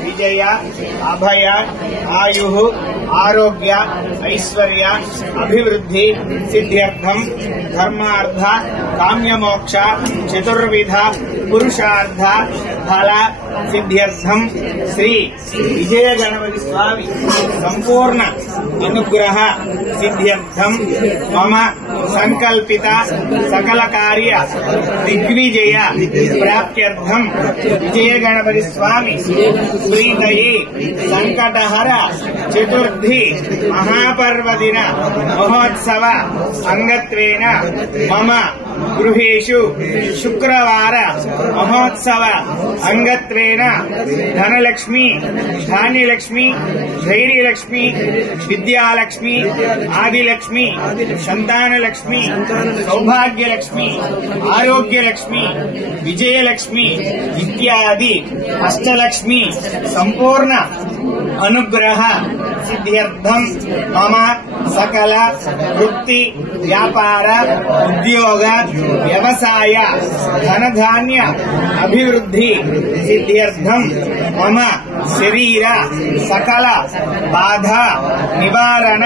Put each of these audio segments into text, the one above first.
విజయ అభయ ఆయు ఆరోగ్య ఐశ్వర్య అభివృద్ధి సిద్ధ్యర్థం ధర్మార్థ కామ్యమోక్ష చతుర్విధ పురుషార్థ ఫల సిద్ధ్యర్థం శ్రీ విజయ గణపతి స్వామి సంపూర్ణ అనుగ్రహ సిద్ధ్యర్థం మమ సంకల్పిత సకల కార్య దిగ్విజయ ప్రాప్త్యర్థం విజయ గణపతి స్వామి ప్రీతయే సంకటహర చతుర్థి మహాపర్వదిన మహోత్సవ అంగత్వేన మమ గృహేషు శుక్రవార మహోత్సవ అంగత్వేన ధనలక్ష్మి ధాన్యలక్ష్మి ధైర్యలక్ష్మి విద్యాలక్ష్మి ఆదిలక్ష్మి సంతానలక్ష్మి సౌభాగ్యలక్ష్మి ఆరోగ్యలక్ష్మి విజయలక్ష్మి ఇత్యాది అష్టలక్ష్మి సంపూర్ణ అనుగ్రహ సిద్ధ్యర్థం మమ సకల వృత్తి వ్యాపార ఉద్యోగ వ్యవసాయ ధనధాన్య అభివృద్ధి సిద్ధ్యర్థం మమ శరీర సకల బాధ నివారణ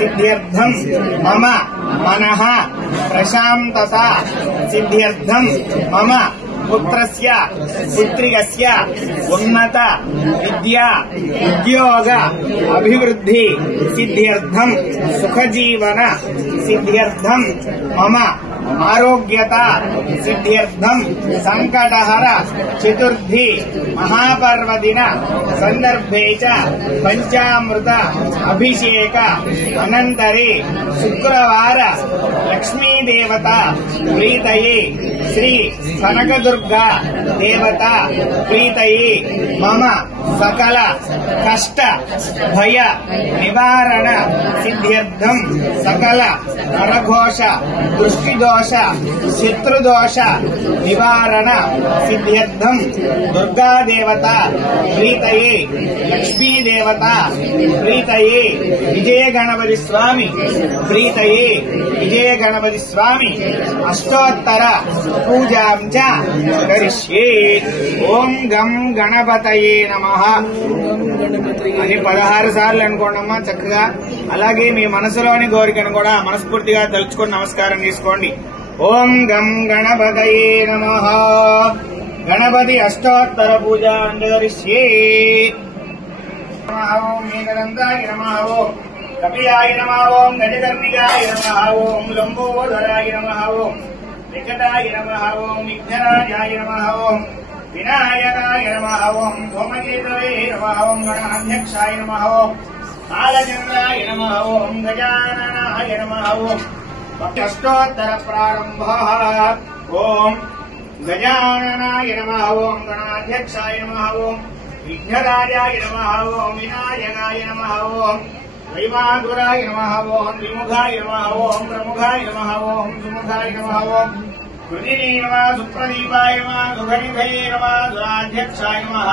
సిద్ధ్యర్థం మమ మనః ప్రశాంతత సిద్ధ్యర్థం మమ పుత్రస్య పుత్రియస్య ఉన్నత విద్యా ఉద్యోగ అభివృద్ధి సిద్ధ్యర్థం సుఖజీవన సిద్ధ్యర్థం మమ ఆరోగ్యత సిద్ధ్యర్థం సంకటహర చతుర్థి మహాపర్వదిన సందర్భే చ పంచామృత అభిషేక అనంతరే శుక్రవార లక్ష్మీదేవత ప్రీతయే శ్రీ కనకదుర్గా దేవత ప్రీతయే మమ సకల కష్ట భయ నివారణ సిద్ధ్యర్థం సకల నరఘోష దృష్టిదోష శత్రుదోష నివారణ సిద్ధ్యర్థం దుర్గాదేవత ప్రీతయే లక్ష్మీదేవత ప్రీతయే విజయ గణపతి స్వామి ప్రీతయే విజయ గణపతి స్వామి అష్టోత్తర పూజాం చ కరిష్యే. ఓం గం గణపతయే నమః అని 16 సార్లు అనుకోండమ్మా చక్కగా. అలాగే మీ మనసులోని కోరికను కూడా మనస్ఫూర్తిగా తలుచుకొని నమస్కారం తీసుకోండి. ఓం గం గణపతయే నమః. గణపతి అష్టోత్తర పూజ కరిష్యే. ఓం ఏకదంతాయ నమః. ఓం కపిలాయ నమః. ఓం గజకర్ణికాయ నమః. ఓం లంబోదరాయ నమః. ఓం వికటాయ నమః. ఓం విఘ్నరాజాయ నమః. ఓం వినాయకాయ నమః. ఓం ధూమకేతవే నమః. ఓం గణాధ్యక్షాయ నమః. ఓం కాలచంద్రాయ నమః. ఓం గజాననాయ నమః. ఓం అష్టోత్తర ప్రారంభ. ఓం గజాననాయ నమః. ఓం గణాధ్యక్షాయ నమః. ఓం విఘ్నరాజాయ నమః. ఓం వినాయకాయ నమః. ఓం వైమాధురాయ నమః. ఓం విముఖాయ నమః. ఓం ప్రముఖాయ నమః. ఓం సుముఖాయ నమః. ఓం కృతినే నమః. సుప్రదీపాయ నమః. సుఖనిధయే నమః. సురాధ్యక్షాయ నమః.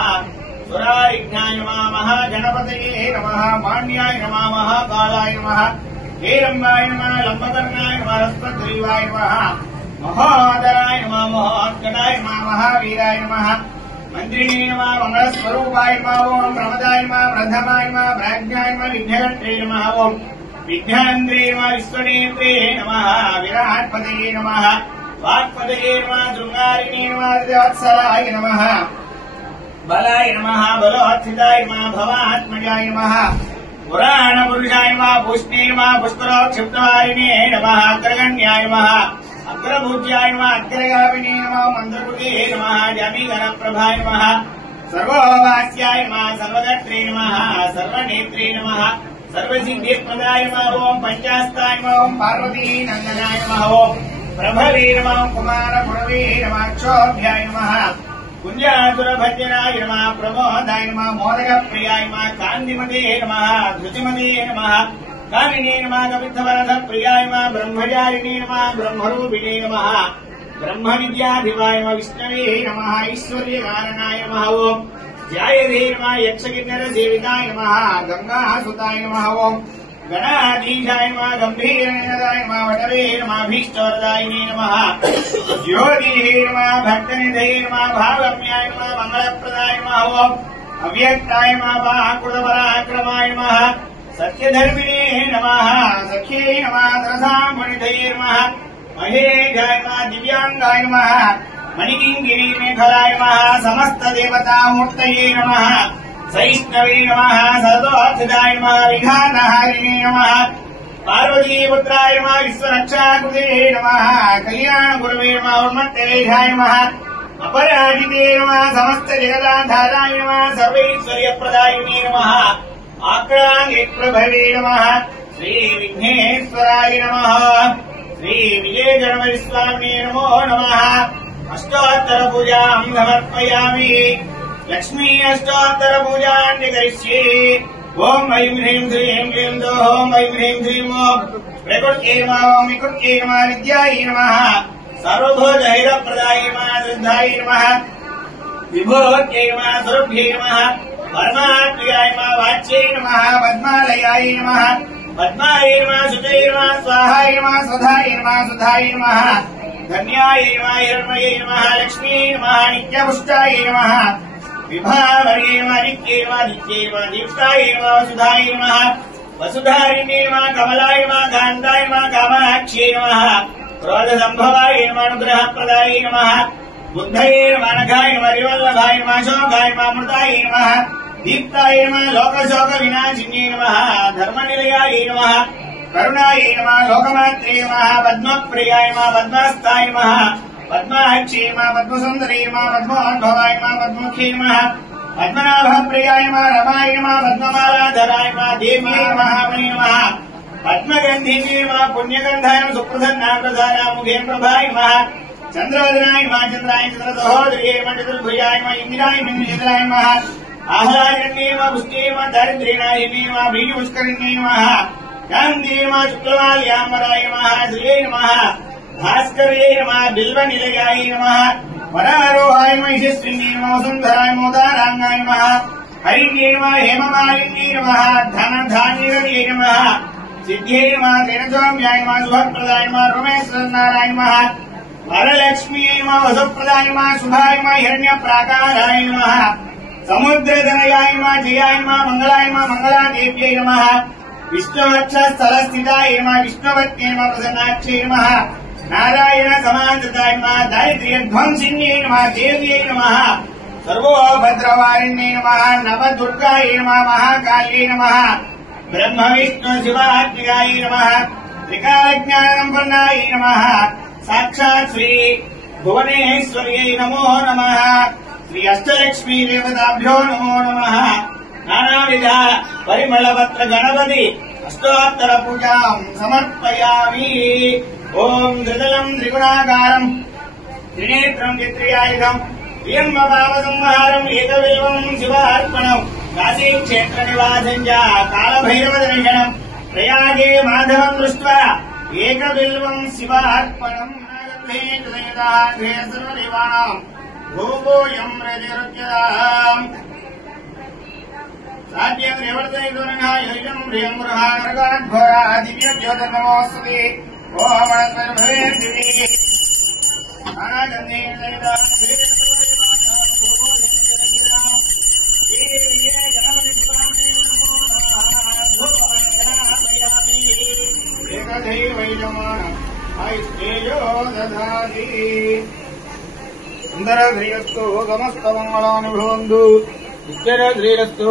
సురారిఘ్నాయ నమః. మహాగణపతయే నమః. మాన్యాయ నమః. మహాకాలాయ నమః. హేరంబాయ నమః. లంబకర్ణాయ నమః. హస్తగ్రీవాయ నమః. మహోదరాయ నమః. మహోత్కటాయ నమః. మహావీరాయ నమః. మంత్రిణే నమః. మంగళస్వరూపాయ నమః. ఓం ప్రమదాయ నమః. ప్రథమాయ నమః. ప్రాజ్ఞాయ నమః. విఘ్నకర్త్రే నమః. ఓం విఘ్నేంద్రే నమః. విశ్వనేత్రే నమః. విరాట్పతయే నమః. వాక్పతయే నమః. శృంగారిణే నమః. వత్సలాయ నమః. బలాయ నమః. బలోత్థితాయ నమః. భవాత్మజాయ నమః. పురాణ పురుషాయ నమః. పుష్ణే నమః. పుష్కరోక్షిప్తవారిణే నమః. అగ్రగణ్యాయ నమః. అగ్రభూజ్యాయ నమః. అగ్రగామినే నమః. మంత్రపుటే నమః. జమీగణ ప్రభాయ నమః. సర్వోవాస్యాయ నమః. సర్వగత్రే నమః. సర్వనేత్రే నమః. సర్వసిద్ధిప్రదాయ నమః. ఓం పంచాస్తాయ నమః. ఓం పార్వతీ నందనాయ నమః. ఓం ప్రభవే నమః. కుమార గురవే నమః. క్షోభ్యాయ నమః. కుంజాసురభజనాయ నమః. ప్రమోదాయ నమః. మోదక ప్రియాయ నమః. కాంతిమతే నమః. ధృతిమతే నమః. కామినే నమః. కవిత్వరథ ప్రియాయ నమః. బ్రహ్మచారిణే నమః. బ్రహ్మరూపిణే నమః. బ్రహ్మ విద్యాధివాయ నమః. విష్ణవే నమః. ఐశ్వర్యకారణాయ నమః. ఓం ధ్యాయదే నమః. యక్షకిన్నర సేవితాయ నమః. గంగాసుతాయ నమః. ఓం गणाधीशाय नमः गंभीरनिनदाय नमः वटवे नमः भीष्टवरदायिने नमः ज्योतिषे नमः भक्तनिधये नमः भागम्याय नमः मंगलप्रदाय नमः ओम अव्यक्ताय नमः महाकृतपराक्रमाय नमः सत्यधर्मिणे नमः सख्ये नमः सरसामणिधये नमः महेशाय नमः दिव्यांगाय नमः मणिकिङ्किणी मेखलाय नमः समस्त देवतामूर्तये नमः सैष्णवे नमः सर्वोत्थिताय नमः विघातहारिणे नमः पार्वतीपुत्राय नमः विश्वरक्षाकृते नमः कल्याणगुरवे नमः उन्मत्तेशाय नमः अपराजिते नमः समस्त जगदाधाराय नमः सर्वैश्वर्यप्रदायिने नमः आक्राङ्गिप्रभवे नमः श्रीविघ्नेश्वराय नमः श्रीविजयगणपतिस्वामिने नमो नमः अष्टोत्तरपूजां समर्पयामि लक्ष्मी अष्टोत्तरपूजां करिष्ये ओम ऐं ह्रीं श्रीं क्लीं सौः ओम ऐं ह्रीं श्रीं प्रकृत्यै नमः ओम विकृत्यै नमः विद्यायै नमः सर्वभूतहितप्रदायै नमः सिद्धायै नमः विभूत्यै नमः स्वरूप्यै नमः परमात्मयाय नमः वाच्यै नमः पद्मालयाय नमः पद्मायै नमः सुजयै नमः स्वाहाय नमः स्वधायै नमः सुधायै नमः धन्याय नमः हिरण्मये नमः लक्ष्मी नमः नित्यपुष्टाय नमः विभावर्ये नमः नित्ये नमः नित्ये नमः दीप्ताय नमः वसुधाय नमः वसुधारिणे नमः कमलाय नमः कान्ताय नमः कामाक्ष्यै नमः क्रोधसम्भवाय नमः अनुग्रहप्रदाय नमः बुद्धये नमः नखाय नमः विवल्लभाय नमः शोकाय नमः अमृताय नमः दीप्ताय नमः लोकशोकविनाशिन्ये नमः धर्मनिलयाय नमः करुणाय नमः लोकमात्रे नमः पद्मप्रियाय नमः पद्मस्ताय नमः पद्माक्षी नमः पद्मसुन्दरी नमः पद्मोद्भवाय नमः पद्ममुखी नमः पद्मनाभप्रियाय नमः रमाय नमः पद्ममालाधराय नमः देव्यै महामणि नमः पद्मगन्धिनी नमः पुण्यगन्धाय नमः सुप्रसन्नाप्रसादाय मुखे प्रभाय नमः चन्द्रोदराय नमः चन्द्राय चन्द्रसहोदर्ये नमः चतुर्भुजाय नमः इन्द्राय बिन्दुचन्द्राय नमः आह्लादन्ये नमः पुष्टे नमः दारिद्र्यनाशिने नमः बीजपुष्करिण्ये नमः गान्धी नमः शुक्लमाल्याम्बराय नमः श्रिये नमः भास्कर्ये नमः बिल्वनिलयाय नमः वरारोहाय नमः यशस्विन्ये नमः वसुन्धराय मोदाराङ्गाय नमः हरिण्ये नमः हेममालिन्ये नमः धनधान्यवर्ये नमः सिद्ध्ये नमः त्रिणसौम्याय नमः शुभप्रदाय नमः रमेश्वरनारायण नमः वरलक्ष्म्यै नमः वसुप्रदाय नमः शुभाय नमः हिरण्यप्राकाराय नमः समुद्रधनयाय नमः जयाय नमः मंगलाय नमः मंगलादेव्यै नमः विष्णुवक्षस्थलस्थिताय नमः विष्णुवत्यै नमः प्रसन्नाक्षै नमः नारायण समानताय नमः दारिद्र्यध्वंसिन्यै नमः देव्यै नमः सर्वोभद्रवारिण्यै नमः नवदुर्गायै नमः महाकाल्यै नमः ब्रह्मविष्णुशिवात्मिकायै नमः त्रिकालज्ञानसम्पन्नायै नमः साक्षात् श्री भुवनेश्वर्यै नमो नमः श्री अष्टलक्ष्मी देवताभ्यो नमो नमः नानाविध परिमलपत्र गणपति अष्टोत्तर पूजां समर्पयामि ओम त्रिदलं त्रिगुणाकारं त्रिनेत्रं चित्रियायुधं त्र्यम्बकावसंहारम् एकबिल्वं शिवार्पणम् काशी क्षेत्रनिवासं च कालभैरवदर्शनम् प्रयागे माधवं दृष्ट्वा एकबिल्वं शिवार्पणम् नागभेदयदाघ्रे सर्वदेवानां भूभूयं हृदिरुच्यताम् साध्येन्द्रियवर्तयितुर्णायुजं प्रियं गृहानर्गाद्घोरा दिव्यज्योतिर्नमोऽस्तुते ओमणद्वैर्भवेर्दिवि अनागन्धेन ललिताघ्रे सर्वदेवानां भूभूयं हृदिरुच्यताम् सुन्दरध्रियस्तु समस्तमङ्गलानुभवन्तु उत्तरध्रियस्तु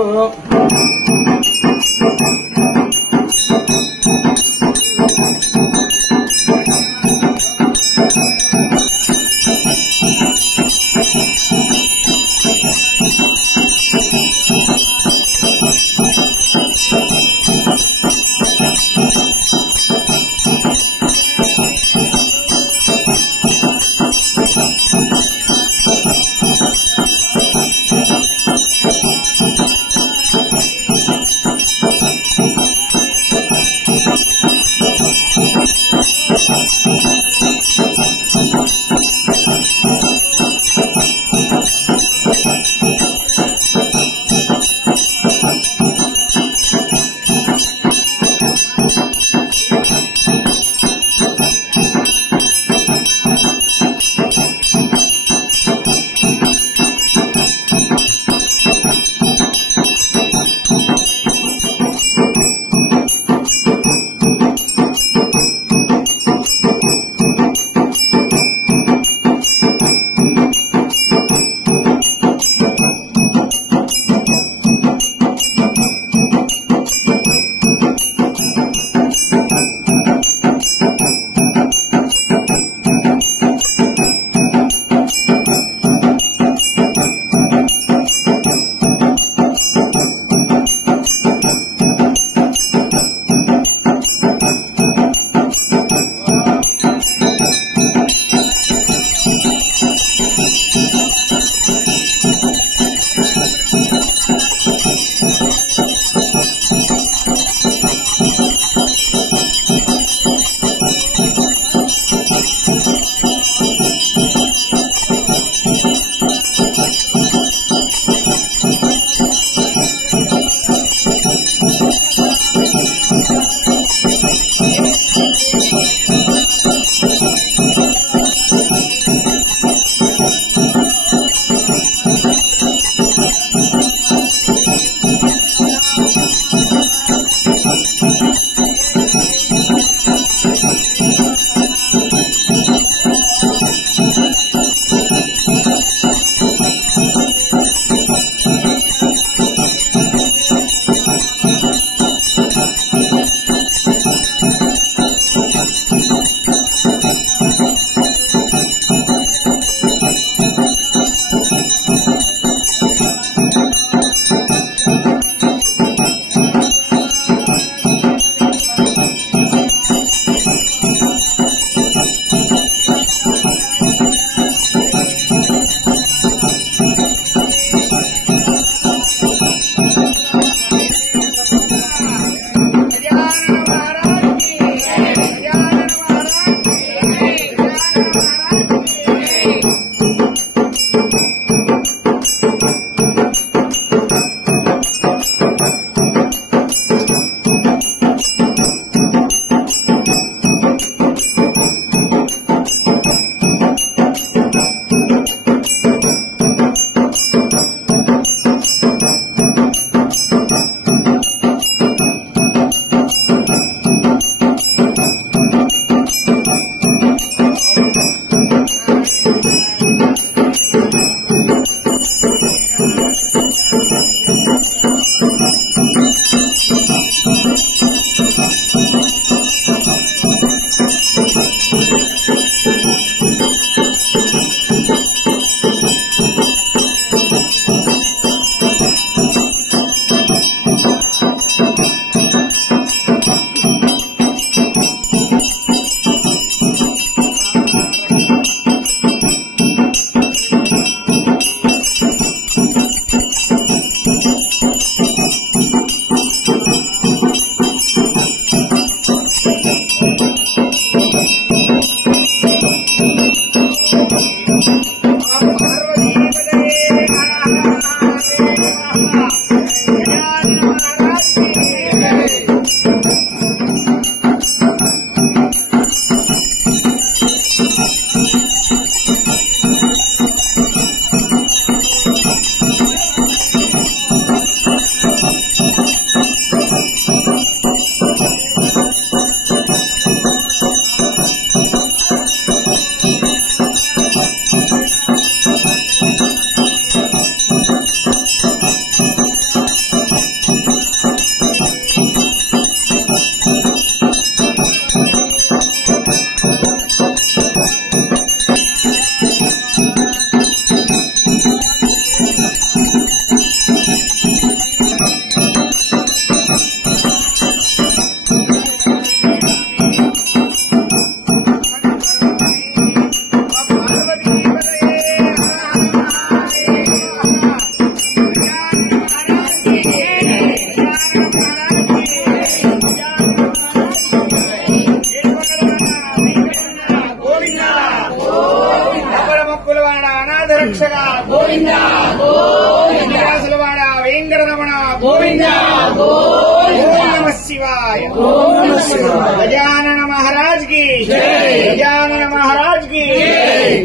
गजानन महाराज की गजानन महाराज की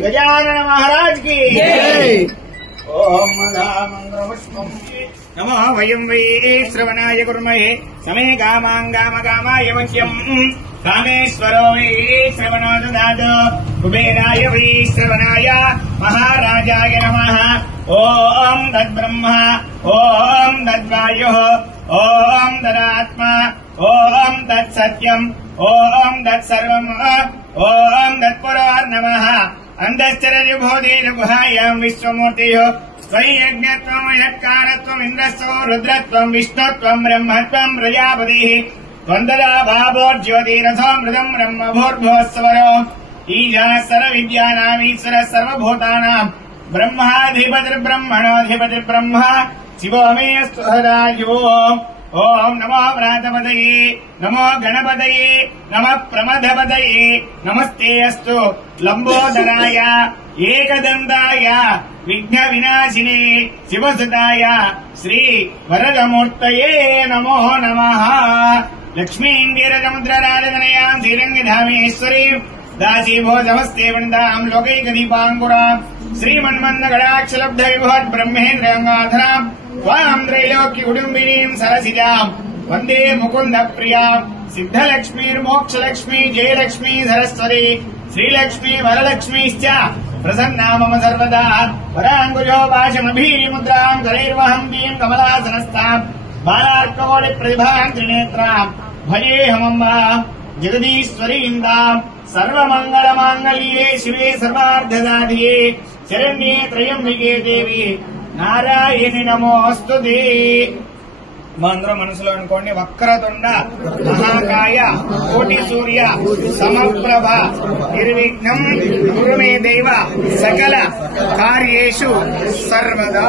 गजानन महाराज की ओम नमो वयं वै श्रवणाय कुर्महे समे कामाय वच्यम् कामेश्वरो वै श्रवणो ददातु कुबेराय वै श्रवणाय महाराजाय नमः ओम तद्ब्रह्म ओम तद्वायुः ओम तदात्मा ओम तत्सत्यम् ओम तत्सर्वम् ओम तत्पुरार्नमः अंधश्चरयुभूतिर्गुहायाम् विश्वमूर्तिः स्वयज्ञत्वम् यत्कारणत्वम् इन्द्रस्वो रुद्रत्वम् विष्णुत्वम् ब्रह्मत्वम् प्रजापतिः त्वन्ददा भावोर्ज्योतिरथोऽमृतम् ब्रह्म भूर्भुवस्सवरो ఈశాన సర్వ విద్యానామీశ్వర సర్వభూతానాం బ్రహ్మాధిపతిర్బ్రహ్మణోధిపతిర్బ్రహ్మ శివో మే అస్తు సదాశివో. ఓం నమో ప్రాతపదయే నమో గణపతయే నమ ప్రమథపతయే నమస్తే అస్తు లంబోదరాయ ఏకదంతాయ విఘ్న వినాశినే శివసుతాయ శ్రీ వరదమూర్తయే నమో నమః. లక్ష్మీంద్రముద్రరాజనయాం శ్రీరంగధామేశ్వరీం దాసీభోజమస్తే వృందాం లోకైకదీపాంకురాం శ్రీమన్మందగడాక్షలబ్ధ విభవత్ బ్రహ్మేంద్రగంగాధరాం త్వాం త్రైలోక్య కుటుంబినీం సరసిజాం వందే ముకుంద ప్రియాం. సిద్ధలక్ష్మీర్మోక్షలక్ష్మీ జయలక్ష్మీ సరస్వతి శ్రీలక్ష్మీ వరలక్ష్మీశ్చ ప్రసన్నా మమ సర్వదా. వరాంగుజో పాశమభీముద్రాం కరైర్వహం దీం కమలాసనస్థాం బాలార్కకోటి ప్రతిభాం త్రినేత్రాం భజేహమమ్మా జగదీశ్వరీందాం. సర్వమంగళమాంగళ్యే శివే సర్వార్థదాధియే శరణ్యే త్రయంబికే దేవి నారాయణి నమోస్తుతే. మంత్రం మనసులో అనుకోండి. వక్రతుండ మహాకాయ కోటి సూర్య సమప్రభ నిర్విఘ్నం కురు మే దేవ సకల కార్యేషు సర్వదా.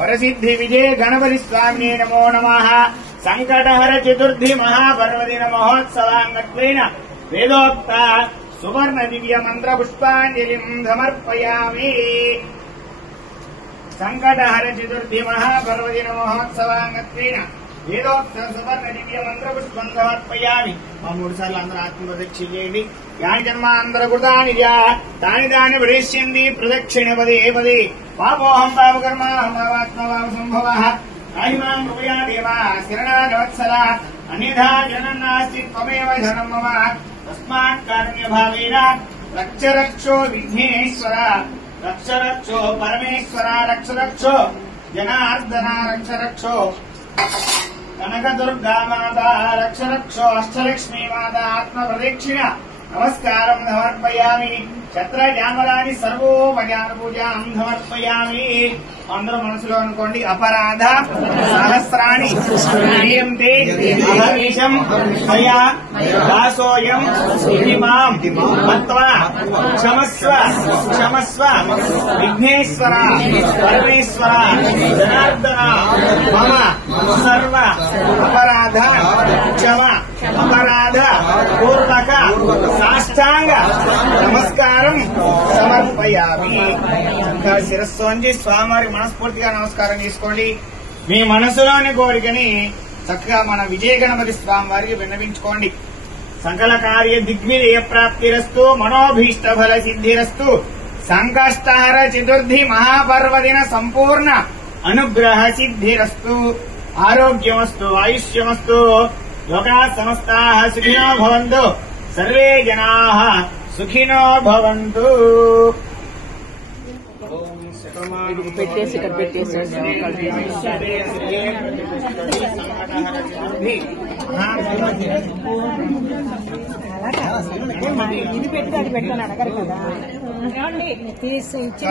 వరసిద్ధి విజయ గణపతి స్వామి నమో నమః. సంకటహర చతుర్థి మహాపర్వదిన మహోత్సవాంగత్వేన వేదోక్త సువర్ణ దివ్య మంత్ర పుష్పాంజలిం సమర్పయామి. సంకటహర చతుర్థి మహాపర్వదిన మహోత్సవాంగత్వేన వేదోక్త సువర్ణ దివ్య మంత్ర పుష్పం సమర్పయామి. 3 సార్లు అందరూ ఆత్మప్రదక్షిణ చేయండి. యాని జన్మాంతర కృతాని తాని తాని ప్రదేశ్యంది ప్రదక్షిణ పదే పదే. పాపోహం పాపకర్మాహం పాపాత్మవాం సంభవః నాహిమాం కృపయా దేవా శరణాగవత్సల అన్యథా జనన్నాస్తి త్వమేవ శరణం మమ. తస్మాత్ కారుణ్యభావేన రక్ష రక్షో విఘ్నేశ్వర రక్ష రక్షో పరమేశ్వర రక్ష రక్షో జనార్దన రక్ష రక్షో కనకదుర్గా మాత రక్ష రక్షో అష్టలక్ష్మీ మాత. ఆత్మ ప్రదక్షిణ నమస్కారం సమర్పయామి. ఛత్రజామరాని సర్వోపచార పూజాం సమర్పయామి. అందరూ మనసులో అనుకోండి. అపరాధ సహస్రాణి క్రియంతే అహమీశం మయా దాసోయం ఇతి మాం మత్వా క్షమస్వ క్షమస్వ విఘ్నేశ్వర పరమేశ్వర జనార్దన మమ సర్వ అపరాధ క్షమ అపరాధ పూర్వక సాష్టాంగ నమస్కారం సమర్పయామి. శిరస్సు వంచి స్వామివారి మనస్ఫూర్తిగా నమస్కారం చేసుకోండి. మీ మనసులోని కోరికని చక్కగా మన విజయ గణపతి స్వామి వారికి విన్నవించుకోండి. సకల కార్య దిగ్విజయ ప్రాప్తిరస్తు మనోభీష్ట ఫల సిద్ధిరస్తు. సంకష్టహర చతుర్థి మహాపర్వదిన సంపూర్ణ అనుగ్రహ సిద్ధిరస్తు. ఆరోగ్యమస్తు ఆయుష్యమస్తు. లోకా సమస్తాః సుఖినో భవంతు. సర్వే జనాః సుఖినో భవంతు. పెట్టేసి ఇక్కడ పెట్టేసి ఇది పెట్టి అది పెట్టాను అడగరు కదా తీసి ఇచ్చి